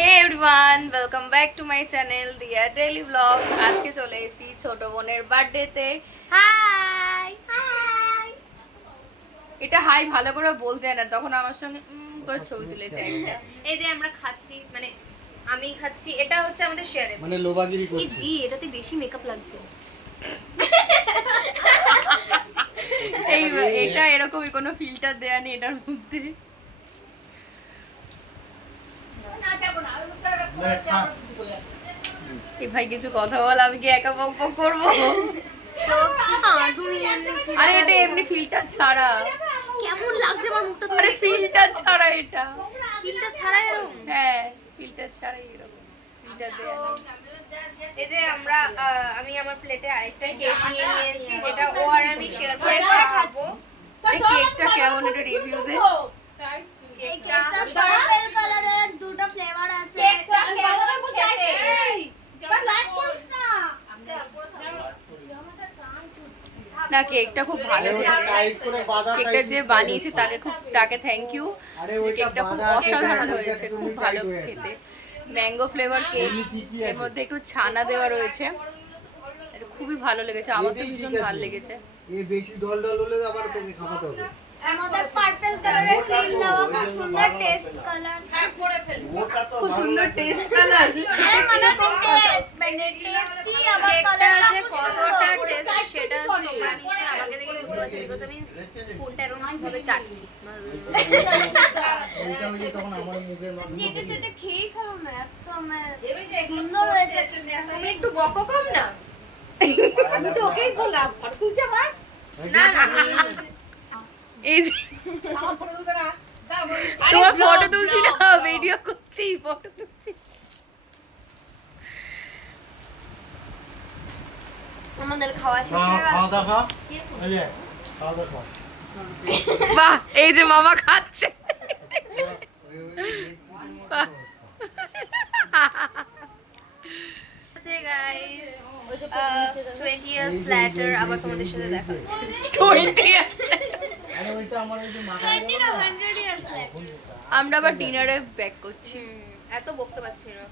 Hey everyone, welcome back to my channel Diya daily blog. আজকে চলে এসেছি ছোট বোনের বার্থডেতে। High high. এটা হাই ভালো করে বলতে না, তখন আমার সঙ্গে করে ছবি তুলেছে একটা। এই যে আমরা খাচ্ছি, মানে আমি খাচ্ছি, এটা হচ্ছে আমাদের শেয়ারে, মানে লোবাগিরি করছে। এটাতে বেশি মেকআপ লাগছে। এই এটা এরকমই কোনো ফিল্টার দেয়া নেই এটার মধ্যে। ভাই কিছু কথা বল, আমি কি একা বক বক করবো? আরে এটা এমনি ফিল্টার ছাড়া। কেমন লাগছে আমার মুখটা? আরে ফিল্টার ছাড়া, এটা ফিল্টার ছাড়া এরকম। হ্যাঁ, ফিল্টার ছাড়া এরকম, ফিল্টার দেয়া না। এই যে আমি আমার প্লেটে আরেকটা কেক নিয়ে নিয়েছি, যেটা ও আর আমি শেয়ার করে খাবো। এই কেকটা কেমন, এটা রিভিউ দে। এই কেকটা পার্পল কালারের, দুটো ফ্লেভার আছে। কেকটা কেমন খেতে? না, কেকটা খুব ভালো হয়েছে। কেকটা যে বানিয়েছে তাকে থ্যাংক ইউ। কেকটা খুব অসাধারণ হয়েছে, খুব ভালো খেতে। ম্যাঙ্গো ফ্লেভার কেক, এর মধ্যে একটু ছানা দেওয়া রয়েছে, এটা খুবই ভালো লেগেছে, আমার তো ভীষণ ভালো লেগেছে। এই বেশি ঢল ঢল হলে আবার তোকে খাওয়াতে হবে। আমাদের পার্পল কালারের ক্রিম দেওয়া, খুব সুন্দর টেস্ট কালার। খুব সুন্দর টেস্ট কালার। আরে মানে কোনটা মানে টেস্টি, আবার কালারটা যে খুব কতটা সুন্দর। টেস্ট সেটা তোমরা নিশ্চয়ই আমাকে দেখে বুঝতে পারছো, বিকজ আমি স্পুনটা এরকম ভাবে চাটছি। ওইটা ওই যে তখন আমার মুখে চেটে চেটে খেয়ে খাও না, এত সুন্দর হয়েছে। তুমি একটু বকো কম না। আমি তো ওকেই বললাম, আর তুই যে আমার না না, এই যে আমার ফটো তুলবে না। তোমার ফটো তুলছি না, ভিডিও করছি, ফটো তুলছি। আমাদের খাওয়া শেষ হয়ে গেল। খাওয়া দাওয়া এই যে খাওয়া দাওয়া বাহ, এই যে মামা খাচ্ছে। বাহ। আচ্ছা গাইস, 20 years later আবার তোমাদের সাথে দেখা হচ্ছে। 20 years আরে ওইটা আমার ওই যে মাথা 100 years left। আমরা আবার ডিনারে ব্যাক করছি। এত বকতে পারছি না।